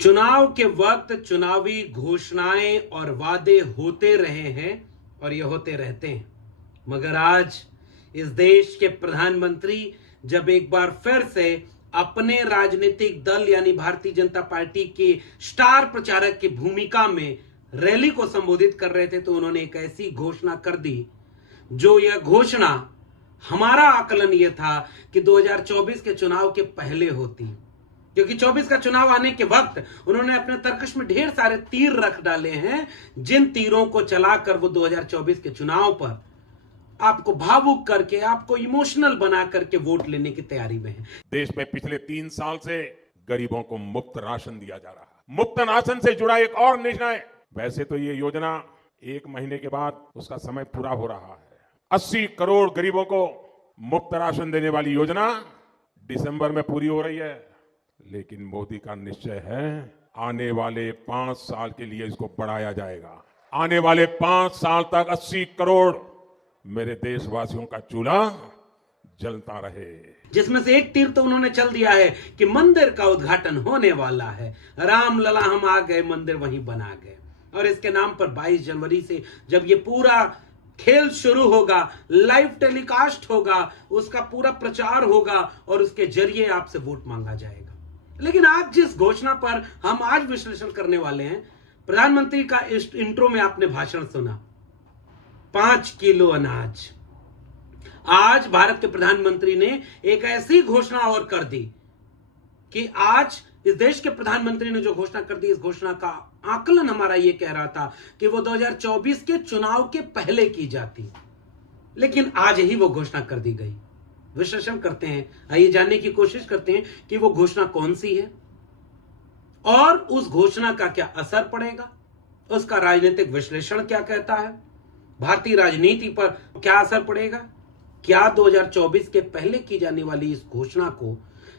चुनाव के वक्त चुनावी घोषणाएं और वादे होते रहे हैं और ये होते रहते हैं, मगर आज इस देश के प्रधानमंत्री जब एक बार फिर से अपने राजनीतिक दल यानी भारतीय जनता पार्टी के स्टार प्रचारक की भूमिका में रैली को संबोधित कर रहे थे तो उन्होंने एक ऐसी घोषणा कर दी जो यह घोषणा हमारा आकलन यह था कि 2024 के चुनाव के पहले होती, क्योंकि 24 का चुनाव आने के वक्त उन्होंने अपने तर्कश में ढेर सारे तीर रख डाले हैं, जिन तीरों को चलाकर वो 2024 के चुनाव पर आपको भावुक करके, आपको इमोशनल बना करके वोट लेने की तैयारी में है। देश में पिछले 3 साल से गरीबों को मुफ्त राशन दिया जा रहा है। मुफ्त राशन से जुड़ा एक और निर्णय, वैसे तो ये योजना 1 महीने के बाद उसका समय पूरा हो रहा है। 80 करोड़ गरीबों को मुफ्त राशन देने वाली योजना दिसंबर में पूरी हो रही है, लेकिन मोदी का निश्चय है आने वाले 5 साल के लिए इसको बढ़ाया जाएगा। आने वाले 5 साल तक 80 करोड़ मेरे देशवासियों का चूल्हा जलता रहे, जिसमें से एक तीर तो उन्होंने चल दिया है कि मंदिर का उद्घाटन होने वाला है। राम लला हम आ गए, मंदिर वहीं बना गए। और इसके नाम पर 22 जनवरी से जब ये पूरा खेल शुरू होगा, लाइव टेलीकास्ट होगा, उसका पूरा प्रचार होगा और उसके जरिए आपसे वोट मांगा जाएगा। लेकिन आज जिस घोषणा पर हम आज विश्लेषण करने वाले हैं, प्रधानमंत्री का इस इंट्रो में आपने भाषण सुना, 5 किलो अनाज। आज भारत के प्रधानमंत्री ने एक ऐसी घोषणा और कर दी कि आज इस देश के प्रधानमंत्री ने जो घोषणा कर दी, इस घोषणा का आकलन हमारा यह कह रहा था कि वो 2024 के चुनाव के पहले की जाती, लेकिन आज ही वो घोषणा कर दी गई। विश्लेषण करते हैं, आइए जानने की कोशिश करते हैं कि वो घोषणा कौन सी है और उस घोषणा का क्या असर पड़ेगा, उसका राजनीतिक विश्लेषण क्या कहता है, भारतीय राजनीति पर क्या असर पड़ेगा। क्या 2024 के पहले की जाने वाली इस घोषणा को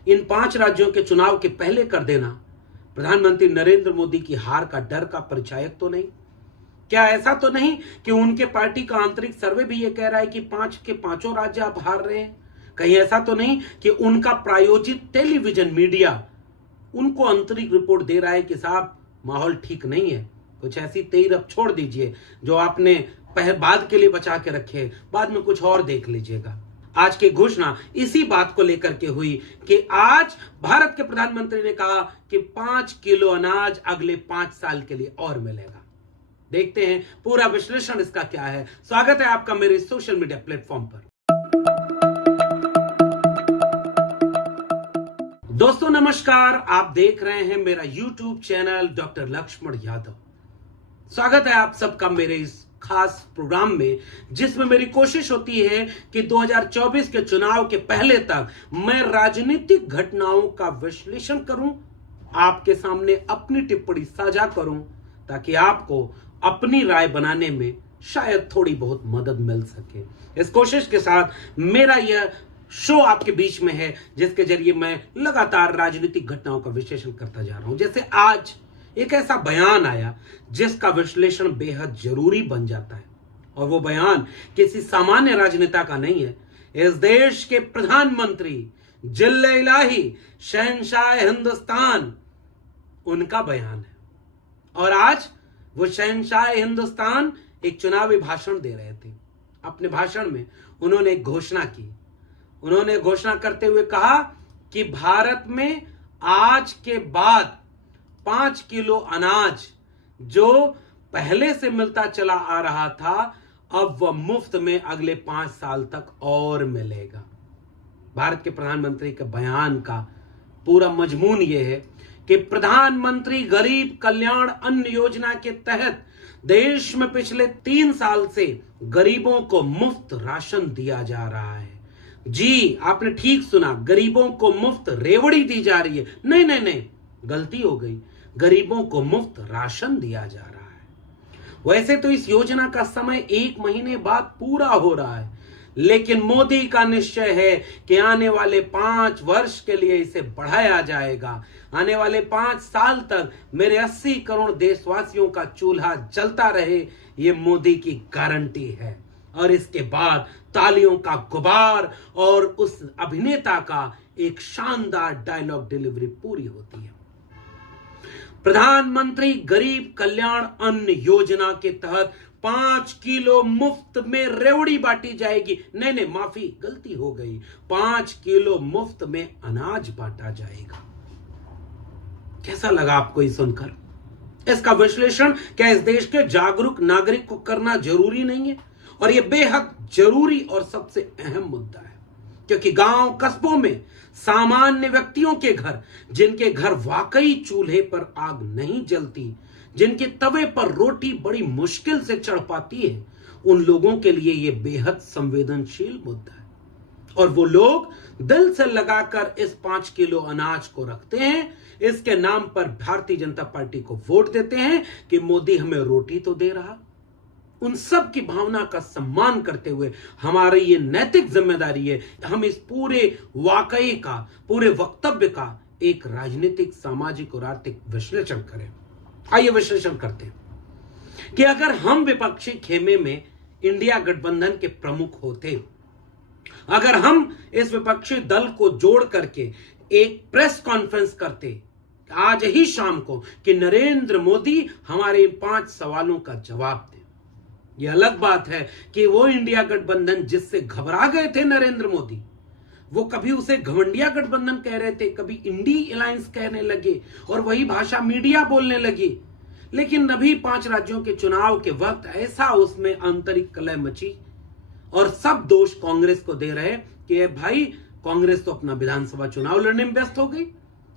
इन 5 राज्यों के चुनाव के पहले कर देना प्रधानमंत्री नरेंद्र मोदी की हार का डर का परिचायक तो नहीं? क्या ऐसा तो नहीं कि उनके पार्टी का आंतरिक सर्वे भी यह कह रहा है कि 5 के 5 राज्य आप हार रहे हैं? कहीं ऐसा तो नहीं कि उनका प्रायोजित टेलीविजन मीडिया उनको आंतरिक रिपोर्ट दे रहा है कि साहब माहौल ठीक नहीं है, कुछ ऐसी तीर अब छोड़ दीजिए जो आपने बाद के लिए बचा के रखे, बाद में कुछ और देख लीजिएगा। आज की घोषणा इसी बात को लेकर के हुई कि आज भारत के प्रधानमंत्री ने कहा कि 5 किलो अनाज अगले 5 साल के लिए और मिलेगा। देखते हैं पूरा विश्लेषण इसका क्या है। स्वागत है आपका मेरे सोशल मीडिया प्लेटफॉर्म पर। दोस्तों नमस्कार, आप देख रहे हैं मेरा YouTube channel doctor Laxman Yadav. स्वागत है आप सबका मेरे इस खास प्रोग्राम में, जिसमें मेरी कोशिश होती है कि 2024 के चुनाव के पहले तक मैं राजनीतिक घटनाओं का विश्लेषण करूं, आपके सामने अपनी टिप्पणी साझा करूं, ताकि आपको अपनी राय बनाने में शायद थोड़ी बहुत मदद मिल सके। इस कोशिश के साथ मेरा यह शो आपके बीच में है, जिसके जरिए मैं लगातार राजनीतिक घटनाओं का विश्लेषण करता जा रहा हूं। जैसे आज एक ऐसा बयान आया जिसका विश्लेषण बेहद जरूरी बन जाता है, और वो बयान किसी सामान्य राजनेता का नहीं है। इस देश के प्रधानमंत्री, जिल्ले इलाही, शहंशाह हिंदुस्तान, उनका बयान है। और आज वो शहंशाह हिंदुस्तान एक चुनावी भाषण दे रहे थे। अपने भाषण में उन्होंने एक घोषणा की। उन्होंने घोषणा करते हुए कहा कि भारत में आज के बाद 5 किलो अनाज जो पहले से मिलता चला आ रहा था, अब वह मुफ्त में अगले 5 साल तक और मिलेगा। भारत के प्रधानमंत्री के बयान का पूरा मजमून यह है कि प्रधानमंत्री गरीब कल्याण अन्न योजना के तहत देश में पिछले 3 साल से गरीबों को मुफ्त राशन दिया जा रहा है। जी, आपने ठीक सुना, गरीबों को मुफ्त रेवड़ी दी जा रही है। नहीं नहीं नहीं, गलती हो गई, गरीबों को मुफ्त राशन दिया जा रहा है। वैसे तो इस योजना का समय 1 महीने बाद पूरा हो रहा है, लेकिन मोदी का निश्चय है कि आने वाले 5 वर्ष के लिए इसे बढ़ाया जाएगा। आने वाले 5 साल तक मेरे 80 करोड़ देशवासियों का चूल्हा जलता रहे, ये मोदी की गारंटी है। और इसके बाद तालियों का गुबार और उस अभिनेता का एक शानदार डायलॉग डिलीवरी पूरी होती है। प्रधानमंत्री गरीब कल्याण अन्न योजना के तहत 5 किलो मुफ्त में रेवड़ी बांटी जाएगी। नहीं, माफी, गलती हो गई, 5 किलो मुफ्त में अनाज बांटा जाएगा। कैसा लगा आपको ये सुनकर? इसका विश्लेषण क्या इस देश के जागरूक नागरिक को करना जरूरी नहीं है? और यह बेहद जरूरी और सबसे अहम मुद्दा है, क्योंकि गांव कस्बों में सामान्य व्यक्तियों के घर, जिनके घर वाकई चूल्हे पर आग नहीं जलती, जिनके तवे पर रोटी बड़ी मुश्किल से चढ़ पाती है, उन लोगों के लिए यह बेहद संवेदनशील मुद्दा है। और वो लोग दिल से लगाकर इस 5 किलो अनाज को रखते हैं। इसके नाम पर भारतीय जनता पार्टी को वोट देते हैं कि मोदी हमें रोटी तो दे रहा। उन सब की भावना का सम्मान करते हुए हमारी ये नैतिक जिम्मेदारी है, हम इस पूरे वाकई का, पूरे वक्तव्य का एक राजनीतिक, सामाजिक और आर्थिक विश्लेषण करें। आइए विश्लेषण करते हैं कि अगर हम विपक्षी खेमे में इंडिया गठबंधन के प्रमुख होते, अगर हम इस विपक्षी दल को जोड़ करके एक प्रेस कॉन्फ्रेंस करते आज ही शाम को कि नरेंद्र मोदी हमारे 5 सवालों का जवाब दें। यह अलग बात है कि वो इंडिया गठबंधन जिससे घबरा गए थे नरेंद्र मोदी, वो कभी उसे घमंडिया गठबंधन कह रहे थे, कभी इंडी अलायंस कहने लगे और वही भाषा मीडिया बोलने लगी। लेकिन अभी 5 राज्यों के चुनाव के वक्त ऐसा उसमें आंतरिक कलह मची और सब दोष कांग्रेस को दे रहे कि भाई कांग्रेस तो अपना विधानसभा चुनाव लड़ने में व्यस्त हो गई,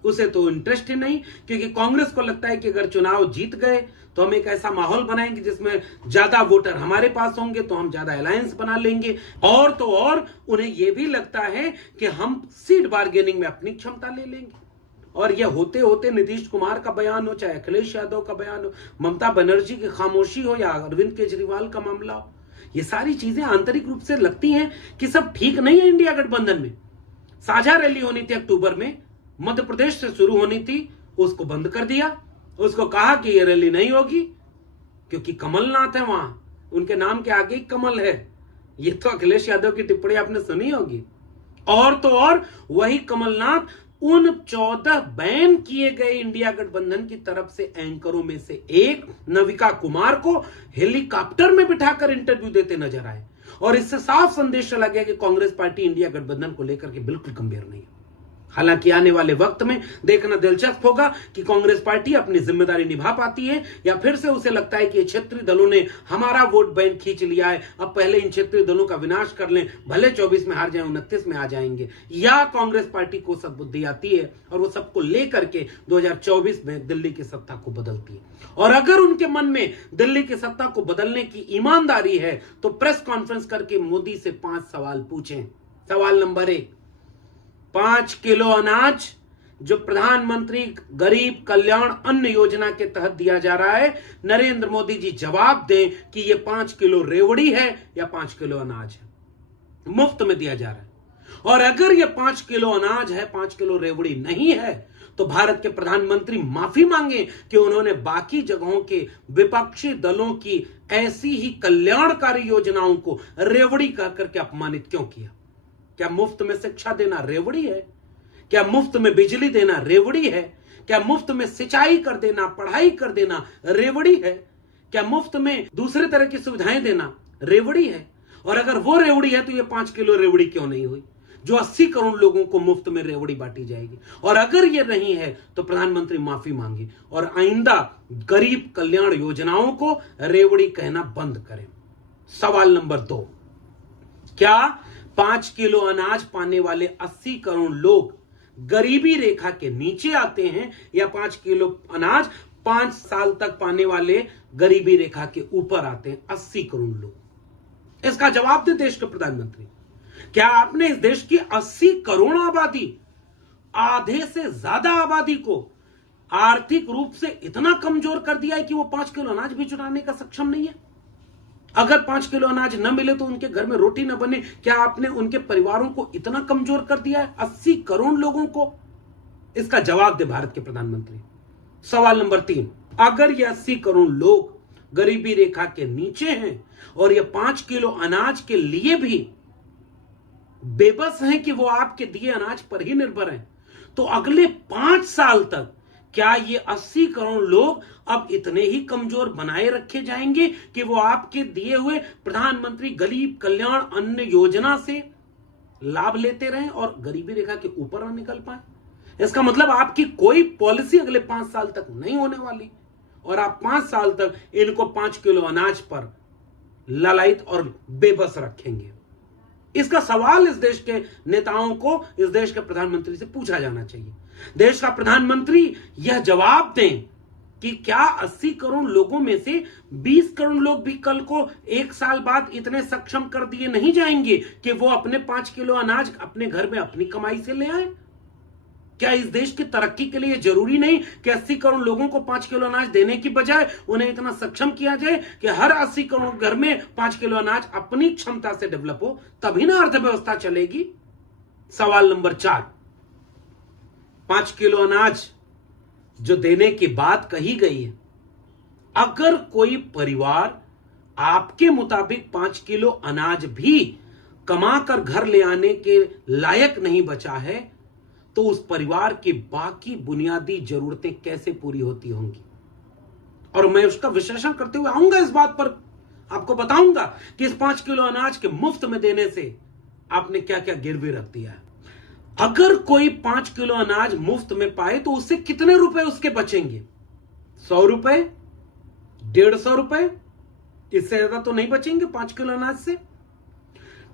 उसे तो इंटरेस्ट ही नहीं, क्योंकि कांग्रेस को लगता है कि अगर चुनाव जीत गए तो हम एक ऐसा माहौल बनाएंगे जिसमें ज्यादा वोटर हमारे पास होंगे तो हम ज्यादा अलायंस बना लेंगे। और तो और उन्हें यह भी लगता है कि हम सीट बार्गेनिंग में अपनी क्षमता ले लेंगे। और यह होते होते नीतीश कुमार का बयान हो, चाहे अखिलेश यादव का बयान हो, ममता बनर्जी की खामोशी हो या अरविंद केजरीवाल का मामला हो, ये सारी चीजें आंतरिक रूप से लगती हैं कि सब ठीक नहीं है। इंडिया गठबंधन में साझा रैली होनी थी अक्टूबर में, मध्य प्रदेश से शुरू होनी थी, उसको बंद कर दिया। उसको कहा कि ये रैली नहीं होगी क्योंकि कमलनाथ है वहां, उनके नाम के आगे कमल है। ये तो अखिलेश यादव की टिप्पणी आपने सुनी होगी। और तो और वही कमलनाथ उन 14 बैन किए गए इंडिया गठबंधन की तरफ से एंकरों में से एक नविका कुमार को हेलीकॉप्टर में बिठाकर इंटरव्यू देते नजर आए। और इससे साफ संदेश चला गया कि कांग्रेस पार्टी इंडिया गठबंधन को लेकर के बिल्कुल गंभीर नहीं है। हालांकि आने वाले वक्त में देखना दिलचस्प होगा कि कांग्रेस पार्टी अपनी जिम्मेदारी निभा पाती है या फिर से उसे लगता है कि क्षेत्रीय दलों ने हमारा वोट बैंक खींच लिया है, अब पहले इन क्षेत्रीय दलों का विनाश कर लें, भले 24 में हार जाए 29 में आ जाएंगे। या कांग्रेस पार्टी को सद्बुद्धि आती है और वो सबको लेकर के 2024 में दिल्ली की सत्ता को बदलती है। और अगर उनके मन में दिल्ली की सत्ता को बदलने की ईमानदारी है तो प्रेस कॉन्फ्रेंस करके मोदी से 5 सवाल पूछें। सवाल नंबर 1, 5 किलो अनाज जो प्रधानमंत्री गरीब कल्याण अन्न योजना के तहत दिया जा रहा है, नरेंद्र मोदी जी जवाब दें कि ये 5 किलो रेवड़ी है या 5 किलो अनाज है, मुफ्त में दिया जा रहा है। और अगर ये 5 किलो अनाज है, 5 किलो रेवड़ी नहीं है, तो भारत के प्रधानमंत्री माफी मांगे कि उन्होंने बाकी जगहों के विपक्षी दलों की ऐसी ही कल्याणकारी योजनाओं को रेवड़ी कह करके अपमानित क्यों किया। क्या मुफ्त में शिक्षा देना रेवड़ी है? क्या मुफ्त में बिजली देना रेवड़ी है? क्या मुफ्त में सिंचाई कर देना, पढ़ाई कर देना रेवड़ी है? क्या मुफ्त में दूसरे तरह की सुविधाएं देना रेवड़ी है? और अगर वो रेवड़ी है तो ये 5 किलो रेवड़ी क्यों नहीं हुई जो 80 करोड़ लोगों को मुफ्त में रेवड़ी बांटी जाएगी? और अगर ये नहीं है तो प्रधानमंत्री माफी मांगे और आइंदा गरीब कल्याण योजनाओं को रेवड़ी कहना बंद करें। सवाल नंबर 2, क्या 5 किलो अनाज पाने वाले 80 करोड़ लोग गरीबी रेखा के नीचे आते हैं या 5 किलो अनाज 5 साल तक पाने वाले गरीबी रेखा के ऊपर आते हैं 80 करोड़ लोग? इसका जवाब दे देश के प्रधानमंत्री। क्या आपने इस देश की 80 करोड़ आबादी, आधे से ज्यादा आबादी को आर्थिक रूप से इतना कमजोर कर दिया है कि वो 5 किलो अनाज भी जुटाने का सक्षम नहीं है? अगर 5 किलो अनाज न मिले तो उनके घर में रोटी न बने, क्या आपने उनके परिवारों को इतना कमजोर कर दिया है, 80 करोड़ लोगों को? इसका जवाब दे भारत के प्रधानमंत्री। सवाल नंबर 3, अगर ये 80 करोड़ लोग गरीबी रेखा के नीचे हैं और ये 5 किलो अनाज के लिए भी बेबस हैं कि वो आपके दिए अनाज पर ही निर्भर हैं, तो अगले 5 साल तक क्या ये 80 करोड़ लोग अब इतने ही कमजोर बनाए रखे जाएंगे कि वो आपके दिए हुए प्रधानमंत्री गरीब कल्याण अन्न योजना से लाभ लेते रहें और गरीबी रेखा के ऊपर न निकल पाए? इसका मतलब आपकी कोई पॉलिसी अगले 5 साल तक नहीं होने वाली और आप 5 साल तक इनको 5 किलो अनाज पर ललायत और बेबस रखेंगे। इसका सवाल इस देश के नेताओं को, इस देश के प्रधानमंत्री से पूछा जाना चाहिए। देश का प्रधानमंत्री यह जवाब दें कि क्या 80 करोड़ लोगों में से 20 करोड़ लोग भी कल को 1 साल बाद इतने सक्षम कर दिए नहीं जाएंगे कि वो अपने 5 किलो अनाज अपने घर में अपनी कमाई से ले आए? क्या इस देश की तरक्की के लिए जरूरी नहीं कि 80 करोड़ लोगों को 5 किलो अनाज देने की बजाय उन्हें इतना सक्षम किया जाए कि हर 80 करोड़ घर में 5 किलो अनाज अपनी क्षमता से डेवलप हो? तभी ना अर्थव्यवस्था चलेगी। सवाल नंबर 4, 5 किलो अनाज जो देने की बात कही गई है, अगर कोई परिवार आपके मुताबिक 5 किलो अनाज भी कमाकर घर ले आने के लायक नहीं बचा है, तो उस परिवार की बाकी बुनियादी जरूरतें कैसे पूरी होती होंगी? और मैं उसका विश्लेषण करते हुए आऊंगा इस बात पर, आपको बताऊंगा कि इस 5 किलो अनाज के मुफ्त में देने से आपने क्या क्या गिरवी रख दिया है। अगर कोई 5 किलो अनाज मुफ्त में पाए तो उससे कितने रुपए उसके बचेंगे? 100 रुपए, 150 रुपए? इससे ज्यादा तो नहीं बचेंगे 5 किलो अनाज से।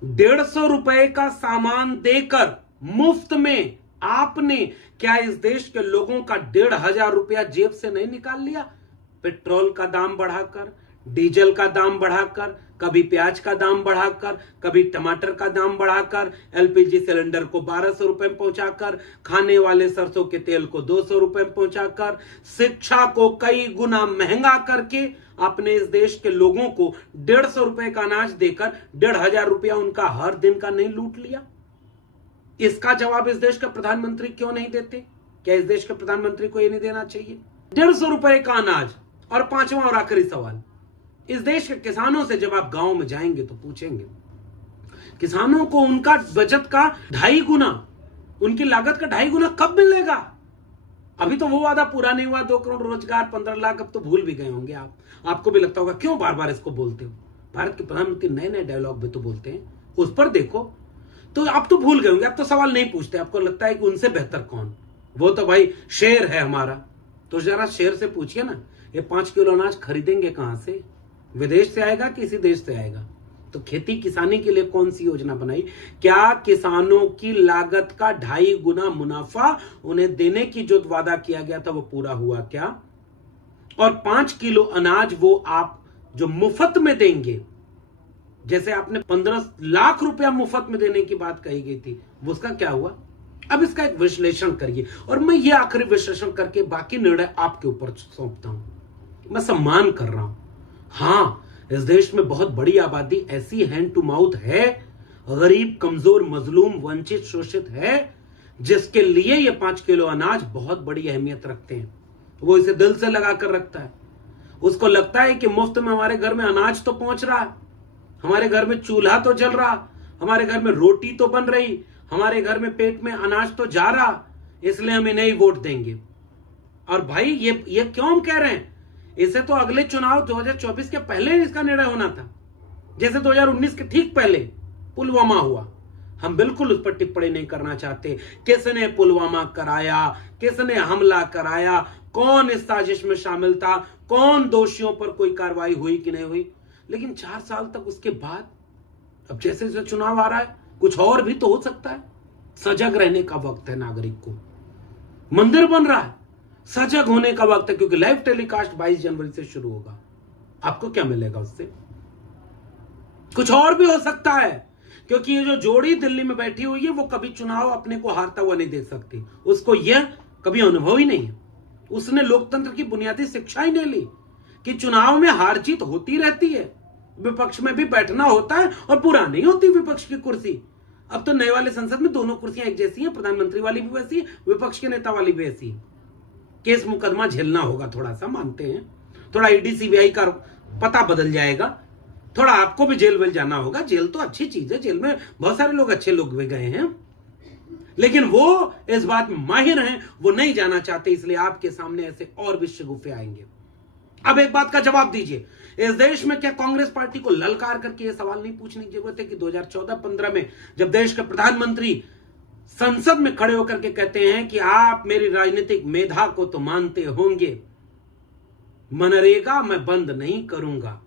150 रुपए का सामान देकर मुफ्त में आपने क्या इस देश के लोगों का 1,500 रुपया जेब से नहीं निकाल लिया? पेट्रोल का दाम बढ़ाकर, डीजल का दाम बढ़ाकर, कभी प्याज का दाम बढ़ाकर, कभी टमाटर का दाम बढ़ाकर, एलपीजी सिलेंडर को 1200 रुपए में पहुंचाकर, खाने वाले सरसों के तेल को 200 रुपए में पहुंचाकर, शिक्षा को कई गुना महंगा करके आपने इस देश के लोगों को 150 रुपए का अनाज देकर 1,500 रुपया उनका हर दिन का नहीं लूट लिया? इसका जवाब इस देश के प्रधानमंत्री क्यों नहीं देते? क्या इस देश के प्रधानमंत्री को यह नहीं देना चाहिए? 150 रुपए का अनाज। और 5वां और आखिरी सवाल, इस देश के किसानों से जब आप गांव में जाएंगे तो पूछेंगे, किसानों को उनका बचत का 2.5 गुना, उनकी लागत का 2.5 गुना कब मिलेगा? अभी तो वो वादा पूरा नहीं हुआ, 2 करोड़ रोजगार, 15 लाख, अब तो भूल भी गए होंगे आप। आपको भी लगता होगा क्यों बार बार इसको बोलते हो? भारत के प्रधानमंत्री नए नए डायलॉग भी तो बोलते हैं, उस पर देखो। तो आप तो भूल गए होंगे, आप तो सवाल नहीं पूछते, आपको लगता है कि उनसे बेहतर कौन? वो तो भाई शेर है हमारा। तो जरा शेर से पूछिए ना, ये 5 किलो अनाज खरीदेंगे कहां से? विदेश से आएगा कि इसी देश से आएगा? तो खेती किसानी के लिए कौन सी योजना बनाई? क्या किसानों की लागत का 2.5 गुना मुनाफा उन्हें देने की जो वादा किया गया था वो पूरा हुआ क्या? और 5 किलो अनाज वो आप जो मुफ्त में देंगे, जैसे आपने 15 लाख रुपया मुफ्त में देने की बात कही गई थी, वो उसका क्या हुआ? अब इसका एक विश्लेषण करिए और मैं ये आखिरी विश्लेषण करके बाकी निर्णय आपके ऊपर सौंपता हूं। मैं सम्मान कर रहा हूं। हां, इस देश में बहुत बड़ी आबादी ऐसी हैंड टू माउथ है, गरीब, कमजोर, मजलूम, वंचित, शोषित है, जिसके लिए ये 5 किलो अनाज बहुत बड़ी अहमियत रखते हैं। वो इसे दिल से लगा कर रखता है। उसको लगता है कि मुफ्त में हमारे घर में अनाज तो पहुंच रहा है, हमारे घर में चूल्हा तो जल रहा, हमारे घर में रोटी तो बन रही, हमारे घर में पेट में अनाज तो जा रहा, इसलिए हम इन्हें ही वोट देंगे। और भाई ये क्यों हम कह रहे हैं? इसे तो अगले चुनाव 2024 के पहले इसका निर्णय होना था, जैसे 2019 के ठीक पहले पुलवामा हुआ। हम बिल्कुल उस पर टिप्पणी नहीं करना चाहते, किसने पुलवामा कराया, किसने हमला कराया, कौन इस साजिश में शामिल था, कौन दोषियों पर कोई कार्रवाई हुई कि नहीं हुई। लेकिन 4 साल तक उसके बाद अब जैसे जैसे चुनाव आ रहा है, कुछ और भी तो हो सकता है। सजग रहने का वक्त है नागरिक को। मंदिर बन रहा है, सजग होने का वक्त है, क्योंकि लाइव टेलीकास्ट 22 जनवरी से शुरू होगा। आपको क्या मिलेगा उससे? कुछ और भी हो सकता है, क्योंकि ये जो जोड़ी दिल्ली में बैठी हुई है वो कभी चुनाव अपने को हारता हुआ नहीं देख सकती। उसको यह कभी अनुभव ही नहीं है। उसने लोकतंत्र की बुनियादी शिक्षा ही नहीं ली कि चुनाव में हार जीत होती रहती है, विपक्ष में भी बैठना होता है और पूरा नहीं होती विपक्ष की कुर्सी। अब तो नए वाले संसद में दोनों कुर्सियां एक जैसी हैं, प्रधानमंत्री वाली भी वैसी है, विपक्ष के नेता वाली भी वैसी। केस मुकदमा झेलना होगा, थोड़ा सा मानते हैं, थोड़ा ईडी सीबीआई का पता बदल जाएगा, थोड़ा आपको भी जेल वेल जाना होगा। जेल तो अच्छी चीज है, जेल में बहुत सारे लोग अच्छे लोग भी गए हैं, लेकिन वो इस बात में माहिर हैं, वो नहीं जाना चाहते, इसलिए आपके सामने ऐसे और भी शगुफे आएंगे। अब एक बात का जवाब दीजिए, इस देश में क्या कांग्रेस पार्टी को ललकार करके यह सवाल नहीं पूछने की जरूरत है कि 2014-15 में जब देश के प्रधानमंत्री संसद में खड़े होकर के कहते हैं कि आप मेरी राजनीतिक मेधा को तो मानते होंगे, मनरेगा मैं बंद नहीं करूंगा,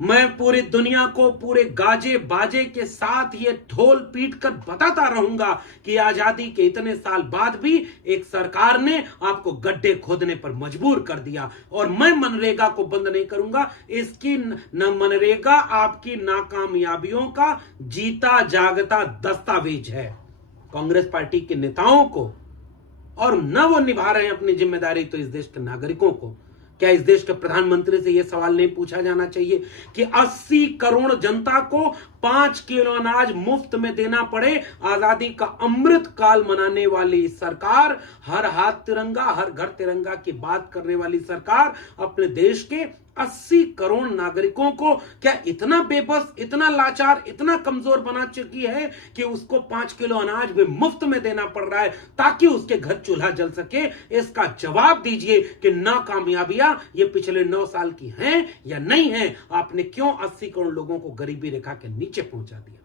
मैं पूरी दुनिया को पूरे गाजे बाजे के साथ ये ढोल पीट कर बताता रहूंगा कि आजादी के इतने साल बाद भी एक सरकार ने आपको गड्ढे खोदने पर मजबूर कर दिया, और मैं मनरेगा को बंद नहीं करूंगा। इसकी न मनरेगा आपकी नाकामयाबियों का जीता जागता दस्तावेज है। कांग्रेस पार्टी के नेताओं को, और न वो निभा रहे हैं अपनी जिम्मेदारी, तो इस देश के नागरिकों को, क्या इस देश के प्रधानमंत्री से यह सवाल नहीं पूछा जाना चाहिए कि 80 करोड़ जनता को 5 किलो अनाज मुफ्त में देना पड़े? आजादी का अमृत काल मनाने वाली सरकार, हर हाथ तिरंगा हर घर तिरंगा की बात करने वाली सरकार अपने देश के 80 करोड़ नागरिकों को क्या इतना बेबस, इतना लाचार, इतना कमजोर बना चुकी है कि उसको 5 किलो अनाज भी मुफ्त में देना पड़ रहा है ताकि उसके घर चूल्हा जल सके? इसका जवाब दीजिए कि नाकामयाबियां ये पिछले 9 साल की हैं या नहीं हैं? आपने क्यों 80 करोड़ लोगों को गरीबी रेखा के नीचे पहुंचा दिया?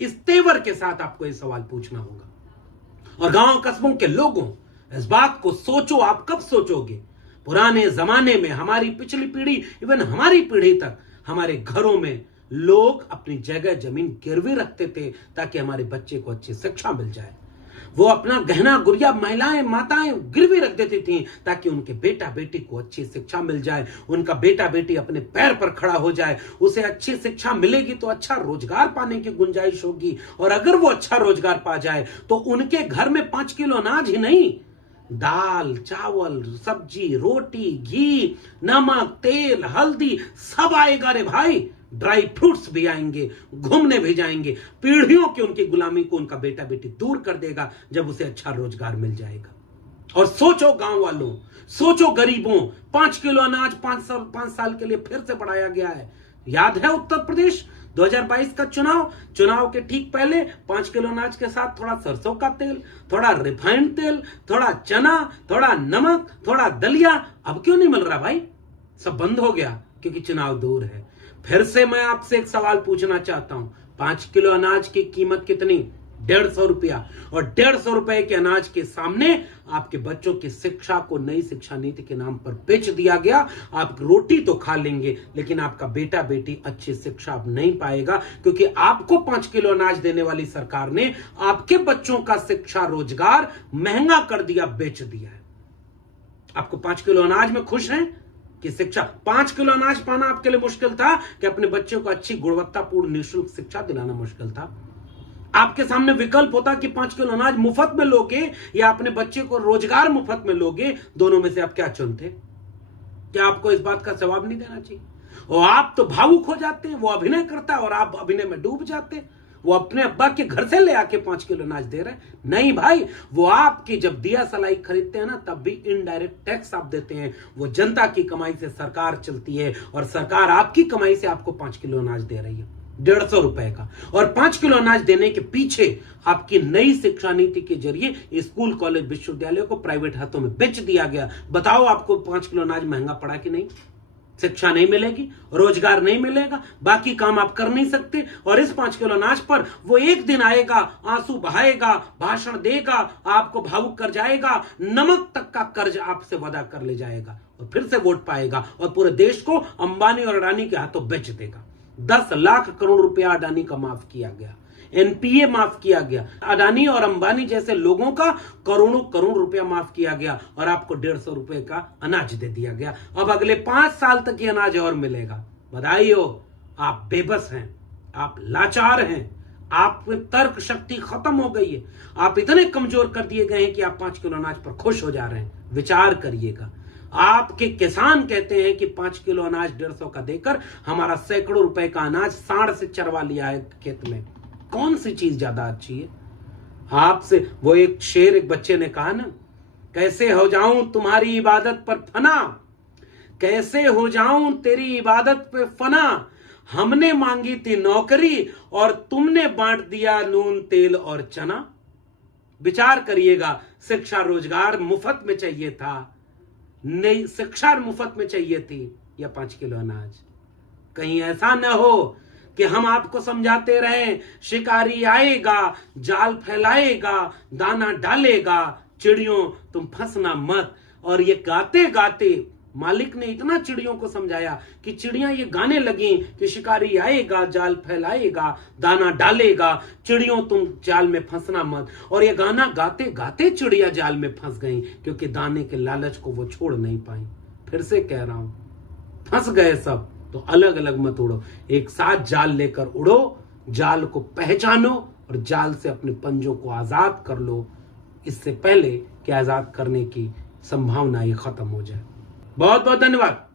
इस तेवर के साथ आपको यह सवाल पूछना होगा। और गांव कस्बों के लोगों, इस बात को सोचो, आप कब सोचोगे? पुराने जमाने में हमारी पिछली पीढ़ी, इवन हमारी पीढ़ी तक, हमारे घरों में लोग अपनी जगह जमीन गिरवी रखते थे ताकि हमारे बच्चे को अच्छी शिक्षा मिल जाए। वो अपना गहना गुड़िया, महिलाएं, माताएं गिरवी रख देती थी ताकि उनके बेटा बेटी को अच्छी शिक्षा मिल जाए, उनका बेटा बेटी अपने पैर पर खड़ा हो जाए। उसे अच्छी शिक्षा मिलेगी तो अच्छा रोजगार पाने की गुंजाइश होगी, और अगर वो अच्छा रोजगार पा जाए तो उनके घर में 5 किलो अनाज ही नहीं, दाल, चावल, सब्जी, रोटी, घी, नमक, तेल, हल्दी सब आएगा रे भाई। ड्राई फ्रूट्स भी आएंगे, घूमने भी जाएंगे। पीढ़ियों की उनकी गुलामी को उनका बेटा बेटी दूर कर देगा जब उसे अच्छा रोजगार मिल जाएगा। और सोचो गांव वालों, सोचो गरीबों, 5 किलो अनाज 5 साल के लिए फिर से बढ़ाया गया है। याद है उत्तर प्रदेश 2022 का चुनाव के ठीक पहले 5 किलो अनाज के साथ थोड़ा सरसों का तेल, थोड़ा रिफाइंड तेल, थोड़ा चना, थोड़ा नमक, थोड़ा दलिया, अब क्यों नहीं मिल रहा भाई? सब बंद हो गया क्योंकि चुनाव दूर है। फिर से मैं आपसे एक सवाल पूछना चाहता हूं, 5 किलो अनाज की कीमत कितनी? 150 रुपया। और 150 रुपए के अनाज के सामने आपके बच्चों की शिक्षा को नई शिक्षा नीति के नाम पर बेच दिया गया। आप रोटी तो खा लेंगे लेकिन आपका बेटा बेटी अच्छी शिक्षा नहीं पाएगा, क्योंकि आपको 5 किलो अनाज देने वाली सरकार ने आपके बच्चों का शिक्षा रोजगार महंगा कर दिया, बेच दिया है। आपको 5 किलो अनाज में खुश हैं कि शिक्षा? 5 किलो अनाज पाना आपके लिए मुश्किल था कि अपने बच्चों को अच्छी गुणवत्तापूर्ण निःशुल्क शिक्षा दिलाना मुश्किल था? आपके सामने विकल्प होता कि 5 किलो अनाज मुफ्त में लोगे या अपने बच्चे को रोजगार मुफ्त में लोगे, दोनों में से आप क्या चुनते? क्या आपको इस बात का जवाब नहीं देना चाहिए? और आप तो भावुक हो जाते हैं, वो अभिनय करता है और आप अभिनय में डूब जाते हैं। वो अपने अब्बा के घर से ले आके 5 किलो अनाज दे रहे हैं। नहीं भाई, वो आपकी जब दिया सलाई खरीदते हैं ना, तब भी इनडायरेक्ट टैक्स आप देते हैं। वो जनता की कमाई से सरकार चलती है और सरकार आपकी कमाई से आपको 5 किलो अनाज दे रही है, 150 रुपए का। और 5 किलो अनाज देने के पीछे आपकी नई शिक्षा नीति के जरिए स्कूल, कॉलेज, विश्वविद्यालयों को प्राइवेट हाथों में बेच दिया गया। बताओ आपको 5 किलो अनाज महंगा पड़ा कि नहीं? शिक्षा नहीं मिलेगी, रोजगार नहीं मिलेगा, बाकी काम आप कर नहीं सकते। और इस 5 किलो अनाज पर वो एक दिन आएगा, आंसू बहाएगा, भाषण देगा, आपको भावुक कर जाएगा, नमक तक का कर्ज आपसे वादा कर ले जाएगा और फिर से वोट पाएगा और पूरे देश को अंबानी और अडानी के हाथों बेच देगा। 10 लाख करोड़ रुपया अडानी का माफ किया गया, एनपीए माफ किया गया, अडानी और अंबानी जैसे लोगों का करोड़ों करोड़ रुपया माफ किया गया और आपको 150 रुपए का अनाज दे दिया गया। अब अगले 5 साल तक ये अनाज और मिलेगा। बधाई हो, आप बेबस हैं, आप लाचार हैं, आप में तर्क शक्ति खत्म हो गई है। आप इतने कमजोर कर दिए गए हैं कि आप 5 किलो अनाज पर खुश हो जा रहे हैं। विचार करिएगा। आपके किसान कहते हैं कि 5 किलो अनाज 150 का देकर हमारा सैकड़ों रुपए का अनाज सांड से चरवा लिया है खेत में। कौन सी चीज ज्यादा अच्छी है आपसे? वो एक शेर, एक बच्चे ने कहा ना, कैसे हो जाऊं तुम्हारी इबादत पर फना, कैसे हो जाऊं तेरी इबादत पे फना, हमने मांगी थी नौकरी और तुमने बांट दिया नून तेल और चना। विचार करिएगा, शिक्षा रोजगार मुफ्त में चाहिए था, नहीं शिक्षा मुफ्त में चाहिए थी या 5 किलो अनाज। कहीं ऐसा न हो कि हम आपको समझाते रहें शिकारी आएगा, जाल फैलाएगा, दाना डालेगा, चिड़ियों तुम फंसना मत। और ये गाते गाते मालिक ने इतना चिड़ियों को समझाया कि चिड़ियां ये गाने लगी कि शिकारी आएगा, जाल फैलाएगा, दाना डालेगा, चिड़ियों तुम जाल में फंसना मत। और ये गाना गाते गाते चिड़िया जाल में फंस गई, क्योंकि दाने के लालच को वो छोड़ नहीं पाई। फिर से कह रहा हूं, फंस गए सब तो अलग अलग मत उड़ो, एक साथ जाल लेकर उड़ो, जाल को पहचानो और जाल से अपने पंजों को आजाद कर लो, इससे पहले कि आजाद करने की संभावना ये खत्म हो जाए। बहुत बहुत धन्यवाद।